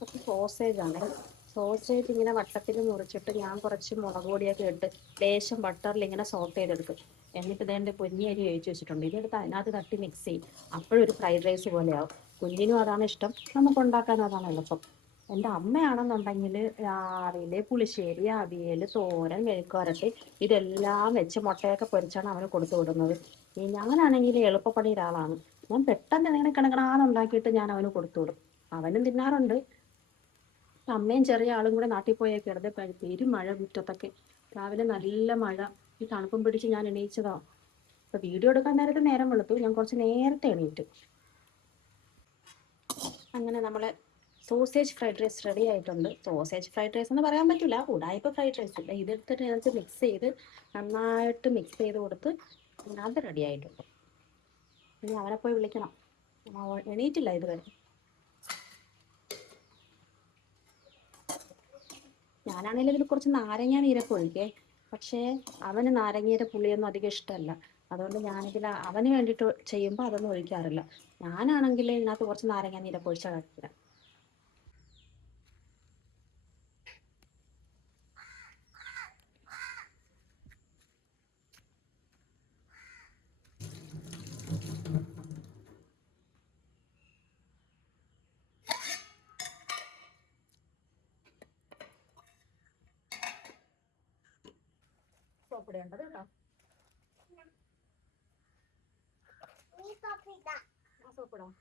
കുറച്ച് സോസേജാണ്. സോസേജ് ഇങ്ങനെ വട്ടത്തിൽ മുറിച്ചിട്ട് ഞാൻ കുറച്ച് മുളക് പൊടിയൊക്കെ ഇട്ട് ലേശം ബട്ടറിൽ ഇങ്ങനെ സോട്ട് ചെയ്തെടുക്കും. എന്നിട്ട് ഇതേണ്ട പൊന്നിയരി ഒഴിച്ച് വെച്ചിട്ടുണ്ട്. ഇതെടുത്ത് അതിനകത്ത് തട്ടി മിക്സ് ചെയ്യും. അപ്പോഴൊരു ഫ്രൈഡ് റൈസ് പോലെയാവും. കുഞ്ഞിനും അതാണ് ഇഷ്ടം, നമുക്ക് ഉണ്ടാക്കാൻ അതാണ് എളുപ്പം. എൻ്റെ അമ്മയാണെന്നുണ്ടെങ്കിൽ രാവിലെ പുളിശ്ശേരി, അവിയൽ, തോരൻ, മെഴുക്കുവരട്ടി ഇതെല്ലാം വെച്ച് മുട്ടയൊക്കെ പൊരിച്ചാണ് അവന് കൊടുത്തു വിടുന്നത്. ഞാനാണെങ്കിൽ എളുപ്പപ്പണിയുടെ ആളാണ്. ഞാൻ പെട്ടെന്ന് എന്തെങ്കിലും കിണക്കണാന്നുണ്ടാക്കിയിട്ട് ഞാൻ അവന് കൊടുത്തു വിടും. അവനും തിന്നാറുണ്ട്. അമ്മയും ചെറിയ ആളും കൂടെ നാട്ടിൽ പോയേക്ക് വെറുതെ പെരും മഴ മുറ്റത്തൊക്കെ. രാവിലെ നല്ല മഴ. ഈ തണുപ്പും പിടിച്ച് ഞാൻ എണീച്ചതാ. അപ്പൊ വീഡിയോ എടുക്കാൻ നേരത്തെ നേരം വെളുത്തു. ഞാൻ കുറച്ച് നേരത്തെ എണീറ്റു. അങ്ങനെ നമ്മളെ സോസേജ് ഫ്രൈഡ് റൈസ് റെഡി ആയിട്ടുണ്ട്. സോസേജ് ഫ്രൈഡ് റൈസ് എന്ന് പറയാൻ പറ്റില്ല, ഉടായ്പ ഫ്രൈഡ് റൈസ് ഇല്ല. ഇതെടുത്തിട്ട് അതിനകത്ത് മിക്സ് ചെയ്ത് നന്നായിട്ട് മിക്സ് ചെയ്ത് കൊടുത്ത് അത് റെഡി ആയിട്ടുണ്ട്. ഇനി അവനെ പോയി വിളിക്കണം. എണീറ്റില്ല ഇതുവരെ. ഞാനാണെങ്കിലും ഇതിൽ കുറച്ച് നാരങ്ങ നീരൊക്കെ ഒഴിക്കേ, പക്ഷേ അവന് നാരങ്ങയുടെ പുളിയൊന്നും അധികം ഇഷ്ടമല്ല. അതുകൊണ്ട് ഞാനിതിൽ അവന് വേണ്ടിയിട്ട് ചെയ്യുമ്പോൾ അതൊന്നും ഒഴിക്കാറില്ല. ഞാനാണെങ്കിൽ ഇതിനകത്ത് കുറച്ച് നാരങ്ങ നീരൊക്കെ ഒഴിച്ചാൽ കഴിക്കില്ല. സോപ്പിടേണ്ടത് കേട്ടോ. സോപ്പിടാം.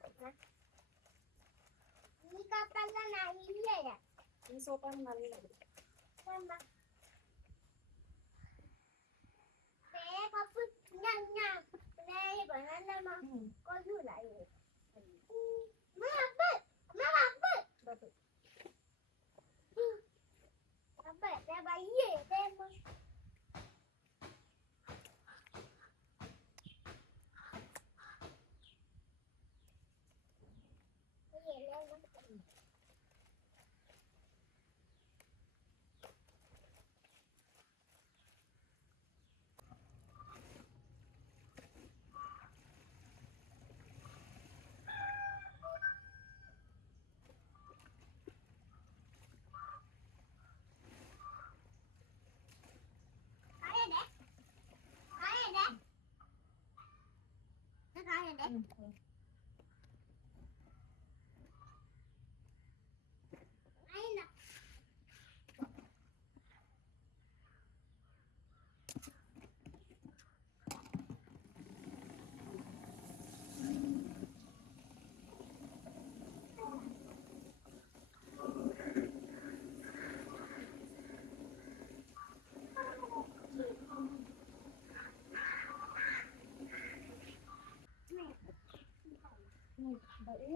ഈ സോപ്പാണ് നല്ലത്.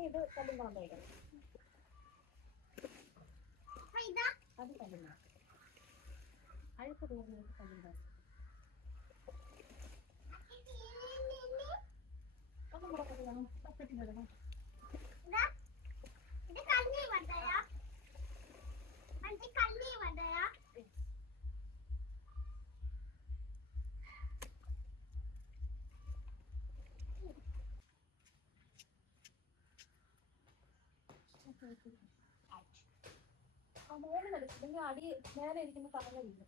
ഇത് കല്ലും കൊണ്ടേക്കാം. അത് കല്ലുണ്ട അഴുക്ക് തോന്നുന്നത് കല്ലുണ്ടാവും ഒന്നും കൂടെ കല്ലുണ്ടാവും പത്തിട്ടിടണം ആ മോളിൽ എടുക്കും അടി നേരെ ഇരിക്കുന്ന പറഞ്ഞില്ല